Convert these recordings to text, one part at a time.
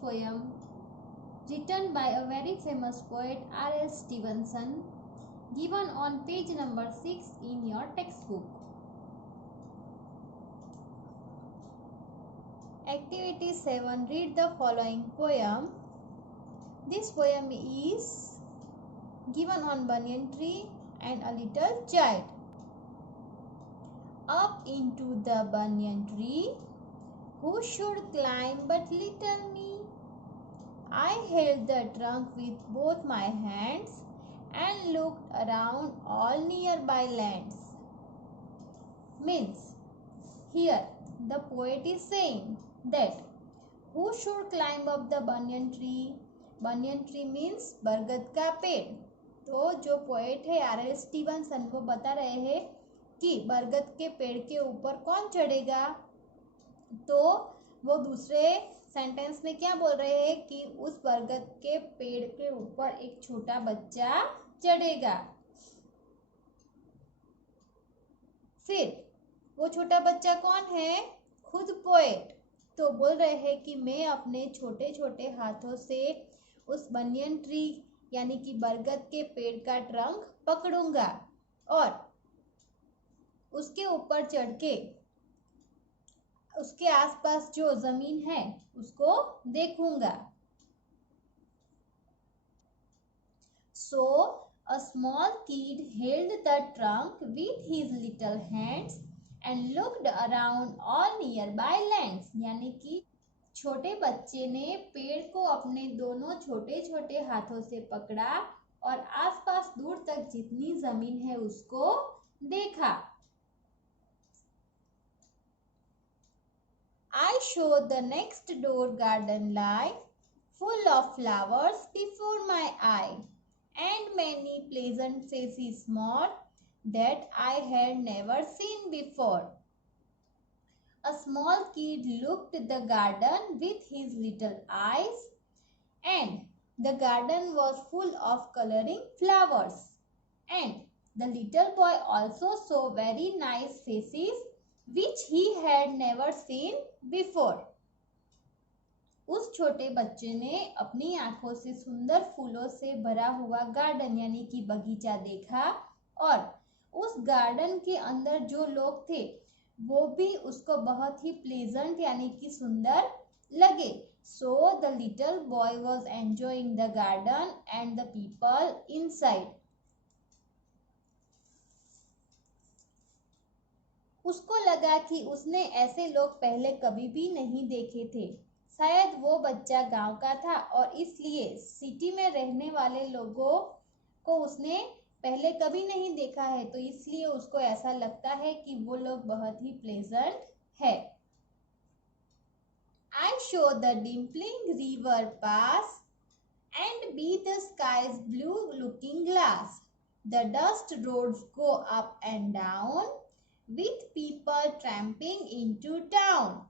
poem written by a very famous poet R.L. Stevenson, given on page number 6 in your textbook. Activity 7. Read the following poem. This poem is given on banyan tree and a little child. Up into the banyan tree, who should climb but little me? I held the trunk with both my hands and looked around all nearby lands. Means, here the poet is saying that who should climb up the banyan tree? Banyan tree means बरगद का पेड़. तो जो poet है RL. Stevenson वो बता रहे हैं कि बरगद के पेड़ के ऊपर कौन चढ़ेगा. तो वो दूसरे सेंटेंस में क्या बोल रहे हैं कि उस बरगद के पेड़ के ऊपर एक छोटा बच्चा चढ़ेगा. फिर वो छोटा बच्चा कौन है? खुद पोएट. तो बोल रहे हैं कि मैं अपने छोटे छोटे हाथों से उस बनियन ट्री यानी कि बरगद के पेड़ का ट्रंक पकड़ूंगा और उसके ऊपर चढ़ के उसके आसपास जो जमीन है उसको देखूंगा. So a small kid held the trunk with his little hands and looked around all nearby lands. यानी कि छोटे बच्चे ने पेड़ को अपने दोनों छोटे छोटे हाथों से पकड़ा और आसपास दूर तक जितनी जमीन है उसको देखा. I saw the next door garden lie, full of flowers before my eye, and many pleasant faces more that I had never seen before. A small kid looked the garden with his little eyes, and the garden was full of coloring flowers. And the little boy also saw very nice faces which he had never seen before. उस छोटे बच्चे ने अपनी आंखों से सुंदर फूलों से भरा हुआ गार्डन यानी कि बगीचा देखा और उस गार्डन के अंदर जो लोग थे वो भी उसको बहुत ही प्लेजेंट यानी कि सुंदर लगे. So the little boy was enjoying the garden and the people inside. उसको लगा कि उसने ऐसे लोग पहले कभी भी नहीं देखे थे. शायद वो बच्चा गांव का था और इसलिए सिटी में रहने वाले लोगों को उसने पहले कभी नहीं देखा है, तो इसलिए उसको ऐसा लगता है कि वो लोग बहुत ही प्लेजेंट है. I saw the dimpling river pass and be the sky's blue looking glass. The dust roads go up and down with people tramping into town.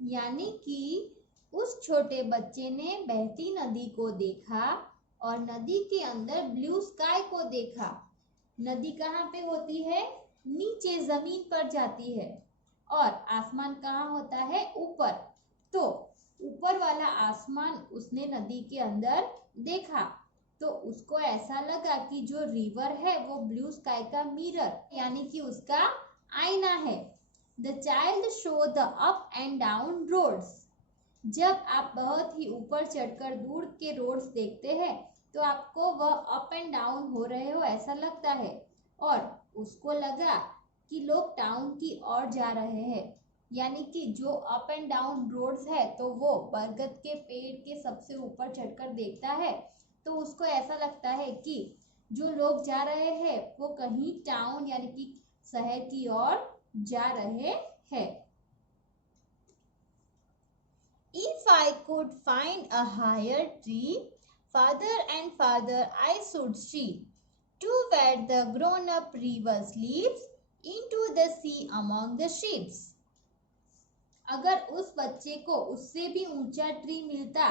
यानी कि उस छोटे बच्चे ने बहती नदी को देखा और नदी के अंदर ब्लू स्काई को देखा. नदी कहाँ पे होती है? नीचे जमीन पर जाती है और आसमान कहाँ होता है? ऊपर. तो ऊपर वाला आसमान उसने नदी के अंदर देखा तो उसको ऐसा लगा कि जो रिवर है वो ब्लू स्काई का मिरर यानी कि उसका आईना है. The child showed the up and down roads. जब आप बहुत ही ऊपर चढ़कर दूर के रोड्स देखते हैं तो आपको वह अप एंड डाउन हो रहे हो ऐसा लगता है और उसको लगा कि लोग टाउन की ओर जा रहे हैं. यानी कि जो अप एंड डाउन रोड्स है तो वो बरगद के पेड़ के सबसे ऊपर चढ़कर देखता है तो उसको ऐसा लगता है कि जो लोग जा रहे हैं वो कहीं टाउन यानी कि शहर की ओर जा रहे हैं. If I could find a higher tree, farther and farther I should see, to where the grown-up river sleeps into the sea among the ships. अगर उस बच्चे को उससे भी ऊंचा ट्री मिलता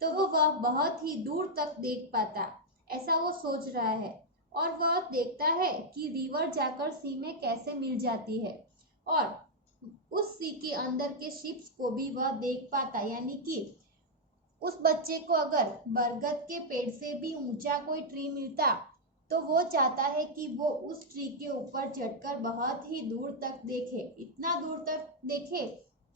तो वह बहुत ही दूर तक देख पाता, ऐसा वो सोच रहा है. और वह देखता है कि रिवर जाकर सी में कैसे मिल जाती है और उस सी के अंदर के शिप्स को भी वह देख पाता। यानी कि उस बच्चे को अगर बरगद के पेड़ से भी ऊंचा कोई ट्री मिलता तो वो चाहता है कि वो उस ट्री के ऊपर चढ़कर बहुत ही दूर तक देखे, इतना दूर तक देखे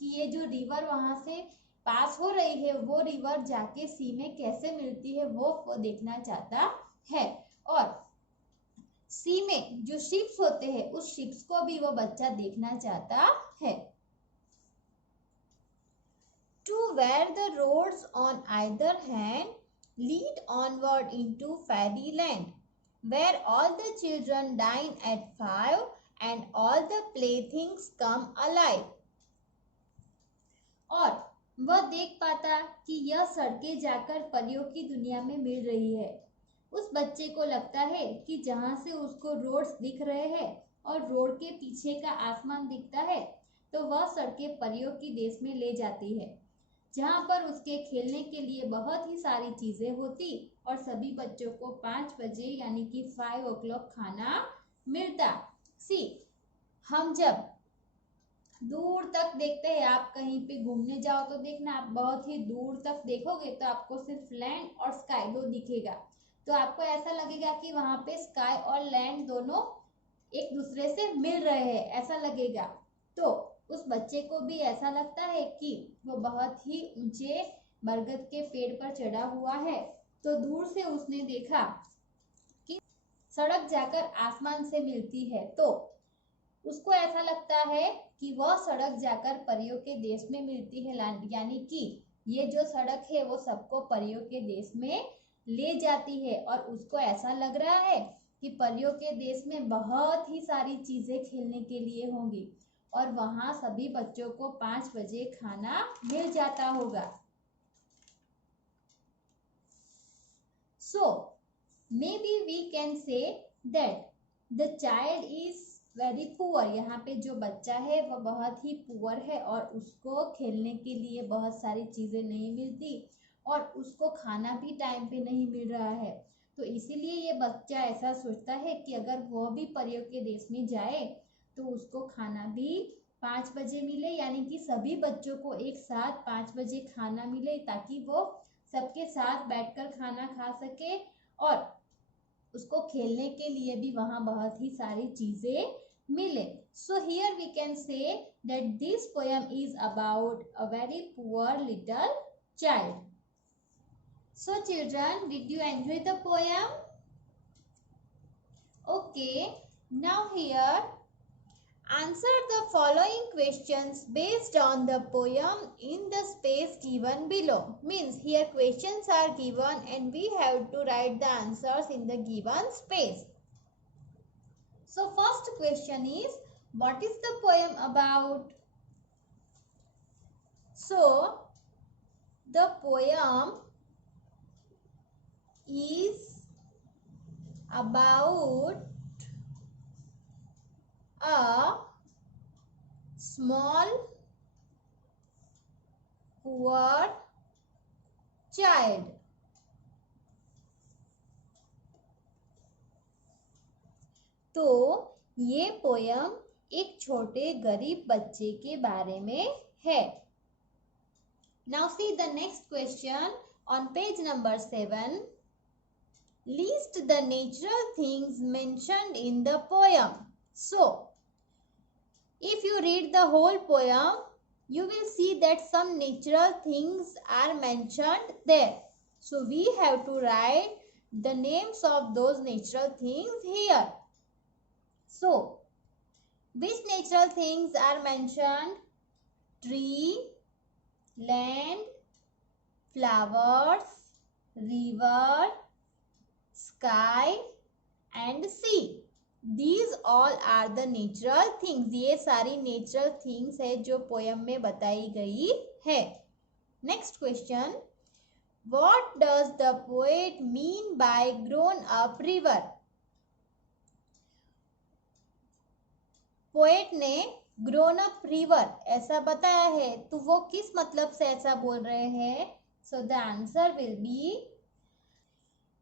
कि ये जो रिवर वहां से पास हो रही है वो रिवर जाके सी में कैसे मिलती है वो देखना चाहता है। और सी में जो शिप्स होते हैं उस शिप्स को भी वो बच्चा देखना चाहता है। To where the roads on either hand lead onward into fairyland, where all the children dine at 5 and all the playthings come alive. और वह देख पाता कि यह सड़कें जाकर परियों की दुनिया में मिल रही है। उस बच्चे को लगता है कि जहां से उसको रोड्स दिख रहे हैं और रोड के पीछे का आसमान दिखता है तो वह सड़कें परियों की देश में ले जाती है, जहां पर उसके खेलने के लिए बहुत ही सारी चीजें होती और सभी बच्चों को 5 बजे यानी कि 5 o'clock खाना मिलता। सी, हम जब दूर तक देखते हैं, आप कहीं पे घूमने जाओ तो देखना, आप बहुत ही दूर तक देखोगे तो आपको सिर्फ लैंड और स्काई दो दिखेगा, तो आपको ऐसा लगेगा कि वहां पे स्काई और लैंड दोनों एक दूसरे से मिल रहे हैं, ऐसा लगेगा। तो उस बच्चे को भी ऐसा लगता है कि वो बहुत ही ऊंचे बरगद के पेड़ पर चढ़ा हुआ है। तो दूर से उसने देखा कि सड़क जाकर आसमान से मिलती है, तो उसको ऐसा लगता है कि वह सड़क जाकर परियों के देश में मिलती है, यानी कि ये जो सड़क है वो सबको परियों के देश में ले जाती है। और उसको ऐसा लग रहा है कि परियों के देश में बहुत ही सारी चीजें खेलने के लिए होंगी और वहां सभी बच्चों को 5 बजे खाना मिल जाता होगा। So maybe we can say that the child is very poor। यहाँ पे जो बच्चा है वो बहुत ही पुअर है और उसको खेलने के लिए बहुत सारी चीजें नहीं मिलती और उसको खाना भी टाइम पे नहीं मिल रहा है। तो इसीलिए ये बच्चा ऐसा सोचता है कि अगर वो भी परियों के देश में जाए तो उसको खाना भी 5 बजे मिले, यानी कि सभी बच्चों को एक साथ 5 बजे खाना मिले ताकि वो सबके साथ बैठकर खाना खा सके और उसको खेलने के लिए भी वहां बहुत ही सारी चीजें मिले। So here we can say that this poem is about a very poor little child. So children, did you enjoy the poem? Okay, now here answer the following questions based on the poem in the space given below. Means here questions are given and we have to write the answers in the given space. So first question is, what is the poem about? So the poem is about a small poor child. तो ये poem एक छोटे गरीब बच्चे के बारे में है। Now see the next question on page number 7. List the natural things mentioned in the poem. So, if you read the whole poem, you will see that some natural things are mentioned there. So, we have to write the names of those natural things here. So, which natural things are mentioned? Tree, land, flowers, river, sky and sea. These all are the natural things. ये सारी natural things है जो poem में बताई गई है। Next question. What does the poet mean by grown up river? Poet ने grown up river ऐसा बताया है, तो वो किस मतलब से ऐसा बोल रहे हैं? So the answer will be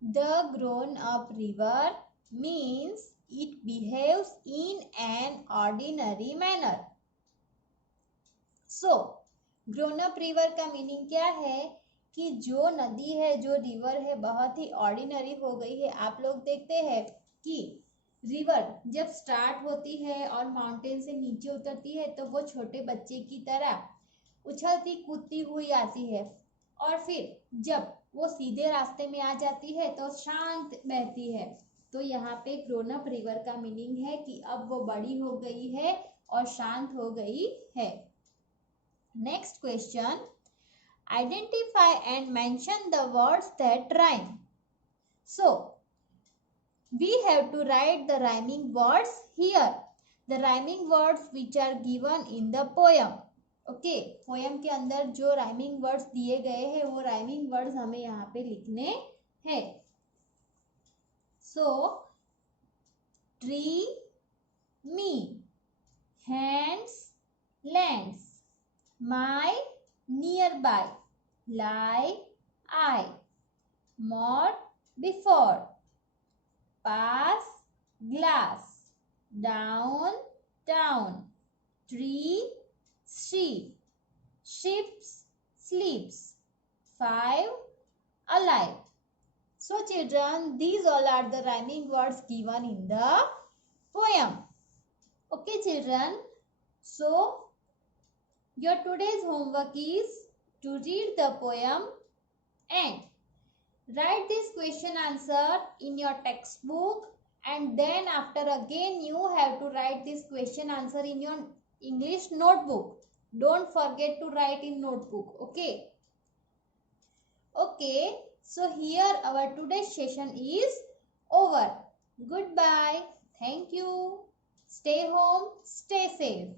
the grown up river means it behaves in an ordinary manner. So grown up river का मीनिंग क्या है कि जो नदी है, जो रिवर है, बहुत ही ऑर्डिनरी हो गई है। आप लोग देखते हैं कि रिवर जब स्टार्ट होती है और माउंटेन से नीचे उतरती है तो वो छोटे बच्चे की तरह उछलती कूदती हुई आती है, और फिर जब वो सीधे रास्ते में आ जाती है तो शांत बहती है। तो यहाँ पे ग्रोन अप रिवर का मीनिंग है कि अब वो बड़ी हो गई है और शांत हो गई है। Next question, identify and mention the words that rhyme. So we have to write the rhyming words here, the rhyming words which are given in the poem. Okay, poem के अंदर जो राइमिंग वर्ड्स दिए गए हैं वो rhyming words हमें यहाँ पे लिखने हैं। सो tree, me, hands, lands, my, near by, lie, I, more, before, pass, glass, down, town, tree, sheep, ships, sleeps, 5, alive. So children, these all are the rhyming words given in the poem. Okay children, so your today's homework is to read the poem and write this question answer in your textbook, and then after again you have to write this question answer in your English notebook. Don't forget to write in notebook. Okay. Okay. So here our today's session is over. Goodbye. Thank you. Stay home. Stay safe.